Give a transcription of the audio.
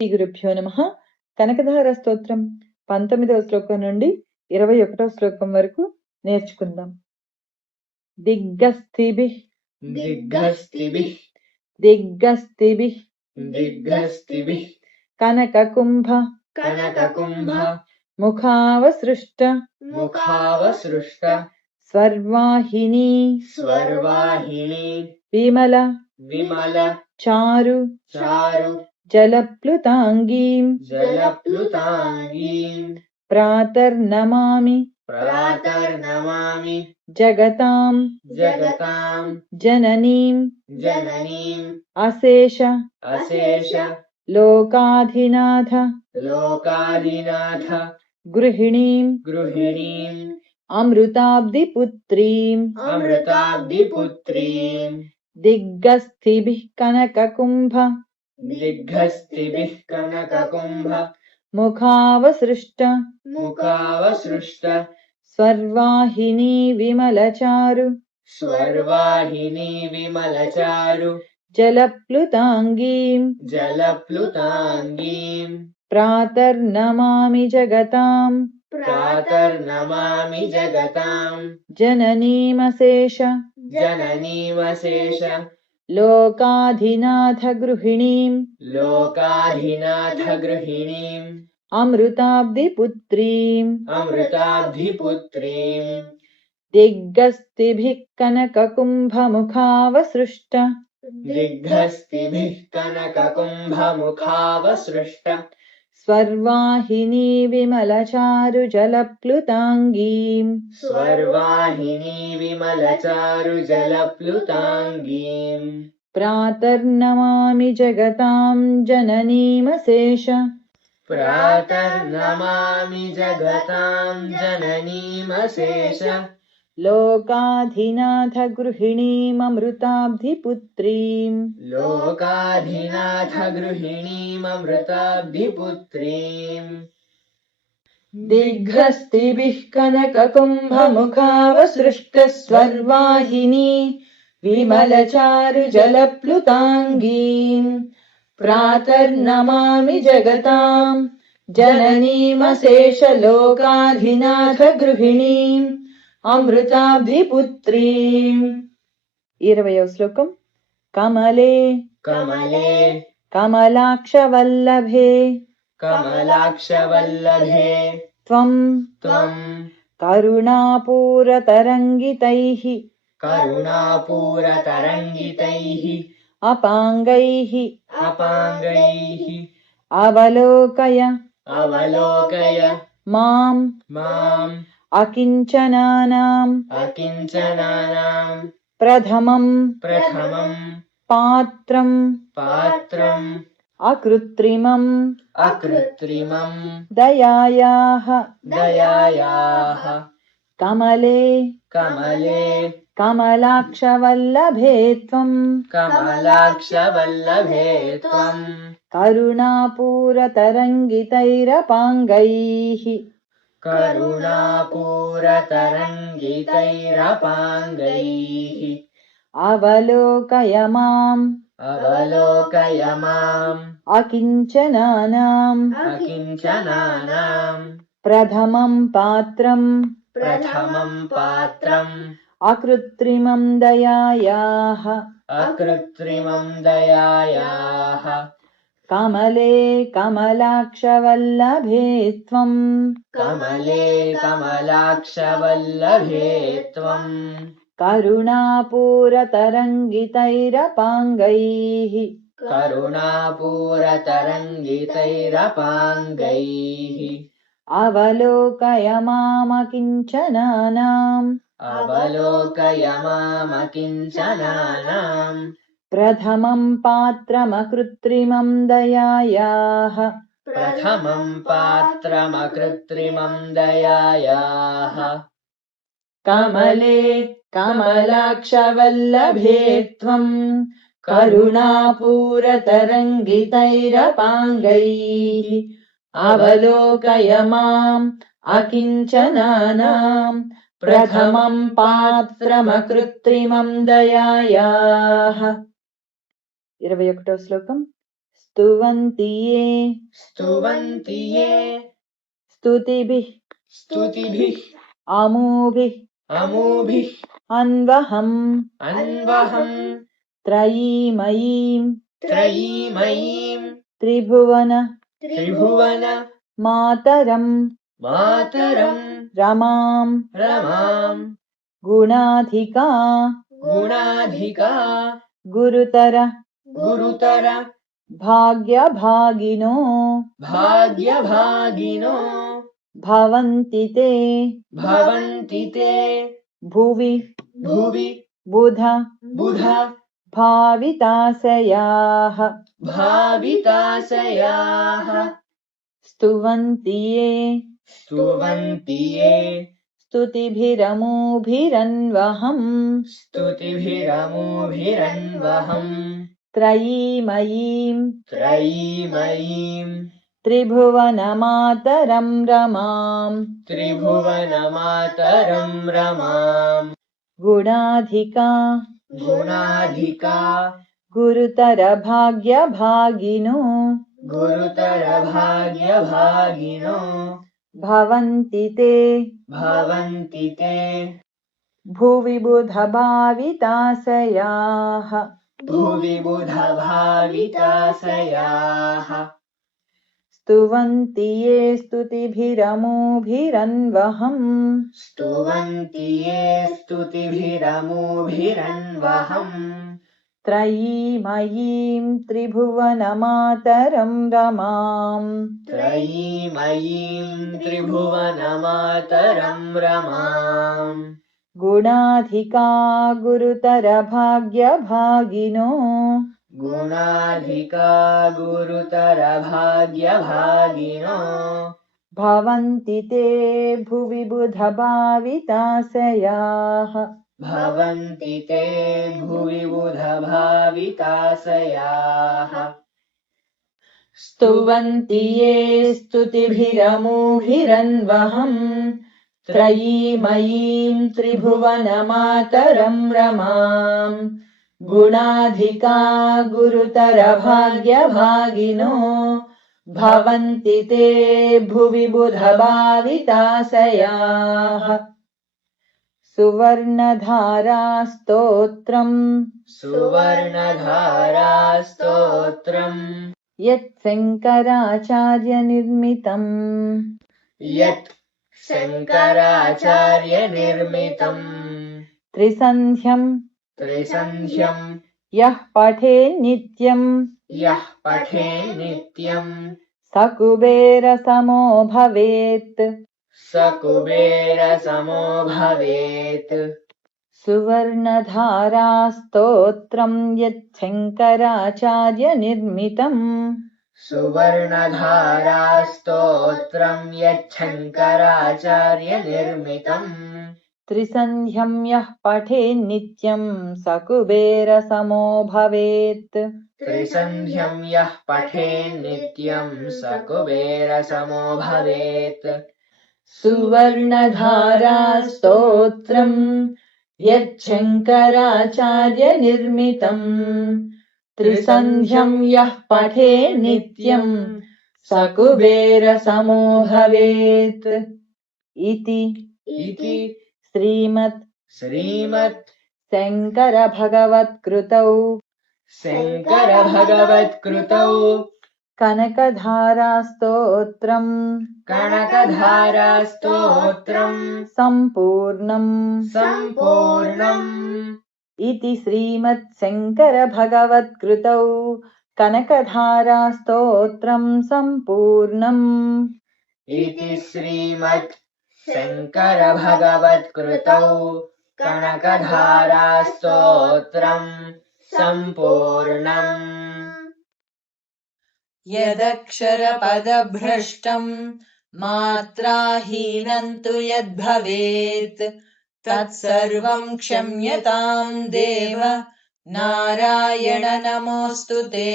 శ్రీ గురుభ్యో నమః. కనకధార స్తోత్రం 19వ శ్లోకం నుండి 21వ శ్లోకం వరకు నేర్చుకుందాం. దిగ్గస్థిభిః దిగ్గస్థిభిః దిగ్గస్థిభిః దిగ్గస్థిభిః కనకకుంభ కనకకుంభ ముఖావసృష్ట ముఖావసృష్ట స్వర్వాహినీ స్వర్వాహినీ విమల విమల చారు చారు జలప్లుతాంగీం జలప్లుతాంగీం ప్రాతర్నమామి ప్రాతర్నమామి జగతాం జగతాం జననీం జననీం అశేష అశేష లోకాధినాథ లోకాధినాథ గృహిణీం గృహిణీం అమృతాబ్ధిపుత్రీం అమృతాబ్ధిపుత్రీం దిగ్గస్థిభిః కనకకుంభ దిగ్గస్థిభిః కనకకుంభ ముఖావసృష్ట ముఖావసృష్ట స్వర్వాహినీ విమలచారు స్వర్వాహినీ విమలచారు జలప్లుతాంగీం జలప్లుతాంగీం ప్రాతర్నమామి జగతాం ప్రాతర్నమామి జగతాం జననీమశేష జననీమశేష లోకాధినాథ గృహిణీం లోకాధినాథ గృహిణీం అమృతాబ్ధిపుత్రీం అమృతాబ్ధిపుత్రీం దిగ్గస్థిభిః కనకకుంభముఖావసృష్ట దిగ్గస్థిభిః కనకకుంభముఖావసృష్ట స్వర్వాహినీ విమలచారు జలప్లుతాంగీం స్వర్వాహినీ విమలచారు జలప్లుతాంగీం ప్రాతర్నమామి జగతాం జననీమశేష ప్రాతర్నమామి జగతాం జననీమశేష లోకాధినాథ గృహిణీమమృతాబ్ధిపుత్రీం లోకాధినాథ గృహిణీమమృతాబ్ధిపుత్రీం దిగ్గస్థిభిః కనకకుంభముఖావసృష్ట స్వర్వాహినీ విమలచారు జలప్లుతాంగీం ప్రాతర్నమామి జగతాం జననీమశేష లోకాధినాథ గృహిణీం అమృతాబ్ధిపుత్రీం. 20వ శ్లోకం. కమలే కమలే కమలాక్షవల్లభే కమలాక్షవల్లభే త్వం త్వం కరుణాపూరతరంగితైః కరుణాపూరతరంగితైః అపాంగైః అపాంగైః అవలోకయ అవలోకయ మాం మాం అకించనానాం అకించనానాం ప్రథమం ప్రథమం పాత్రం పాత్రం అకృత్రిమం అకృత్రిమం దయాయాః దయాయాః కమలే కమలే కమలాక్షవల్లభే త్వం కమలాక్షవల్లభే త్వం కరుణాపూరతరంగితైరపాంగైః కరుణాపూరతరంగితైరపాంగైః అవలోకయ మాం అవలోకయ మాం అకించనానాం అకించనానాం ప్రథమం పాత్రం ప్రథమం పాత్రం అకృత్రిమం దయాయాః అకృత్రిమం దయాయాః కమలే కమలాక్షవల్లభే త్వం కమలే కమలాక్షవల్లభే త్వం కరుణాపూరతరంగితైరపాంగైః కరుణాపూరతరంగితైరపాంగైః అవలోకయ మామకించనానాం అవలోకయ మామకించనానాం ప్రథమం పాత్రమకృత్రిమం దయాయాః ప్రథమం పాత్రమకృత్రిమం దయాయాః కమలే కమలాక్షవల్లభే త్వం కరుణాపూరతరంగితైరపాంగైః అవలోకయ మాం అకించనానాం ప్రథమం పాత్రమకృత్రిమం దయాయాః. 21వ శ్లోకం. स्तुवन्ति ये स्तुवन्ति ये स्तुतिभिः स्तुतिभिः अमूभिः अमूभिः अन्वहम् अन्वहम् त्रयीमयीं त्रयीमयीम् त्रिभुवन त्रिभुवन मातरम् मातरम् रमां रमाम् गुणाधिका गुणाधिका गुरुतर गुरुतर भाग्यभागिनो भाग्यभागिनो भवन्ति ते भवन्ति ते भुवि भुवि बुध बुध भाविताशयाः भाविताशयाः स्तुवन्ति ये स्तुवन्ति ये स्तुतिभिरमूभिरन्वहम् स्तुतिभिरमूभिरन्वहम् त्रयीमयीं त्रयीमयीम् त्रिभुवनमातरं रमाम् त्रिभुवनमातरम् रमाम् गुणाधिका गुणाधिका गुरुतर भाग्यभागिनो गुरुतर भाग्यभागिनो भवन्ति ते भवन्ति ते भुवि बुधभाविताशयाः भुवि बुधभाविताशयाः स्तुवन्ति ये स्तुतिभिरमूभिरन्वहम् स्तुवन्ति ये स्तुतिभिरमूभिरन्वहम् त्रयीमयीं त्रिभुवनमातरं रमाम् त्रयीमयीम् त्रिभुवनमातरम् रमाम् गुणाधिका गुरुतर भाग्यभागिनो गुणाधिका गुरुतर भाग्यभागिनो भवन्ति ते भुवि बुधभाविताशयाः भवन्ति ते भुवि बुधभाविताशयाः स्तुवन्ति ये स्तुतिभिरमूभिरन्वहम् त्रयीमयीं त्रिभुवनमातरं रमाम् गुणाधिका गुरुतर भाग्यभागिनो भवन्ति ते भुवि बुधभाविताशयाः सुवर्णधारा स्तोत्रम् सुवर्णधारा स्तोत्रम् यत्शङ्कराचार्यनिर्मितम् यत् शङ्कराचार्यनिर्मितम् त्रिसन्ध्यम् त्रिसन्ध्यम् यः पठेत् नित्यम् यः पठेत् नित्यम् स कुबेरसमो भवेत् स कुबेरसमो भवेत् सुवर्णधारा स्तोत्रम् यच्छङ्कराचार्यनिर्मितम् सुवर्णधारा स्तोत्रम् यच्छङ्कराचार्यनिर्मितम् त्रिसन्ध्यम् यः पठेत् नित्यम् स कुबेरसमो भवेत् त्रिसन्ध्यम् यः पठेत् नित्यम् स कुबेरसमो भवेत् सुवर्णधारा स्तोत्रम् यच्छङ्कराचार्यनिर्मितम् त्रिसन्ध्यम् यः पठेत् नित्यम् स कुबेरसमो भवेत् इति श्रीमत् शङ्करभगवत्कृतौ शङ्करभगवत्कृतौ कनकधारास्तोत्रम् सम्पूर्णम् इति श्रीमत्शङ्करभगवत्कृतौ कनकधारास्तोत्रम् सम्पूर्णम् इति श्रीमत्शङ्करभगवत्कृतौ कनकधारास्तोत्रम् सम्पूर्णम् यदक्षरपदभ्रष्टम् मात्राहीनम् तु यद्भवेत् तत्सर्वम् क्षम्यताम् देव नारायण नमोऽस्तु ते।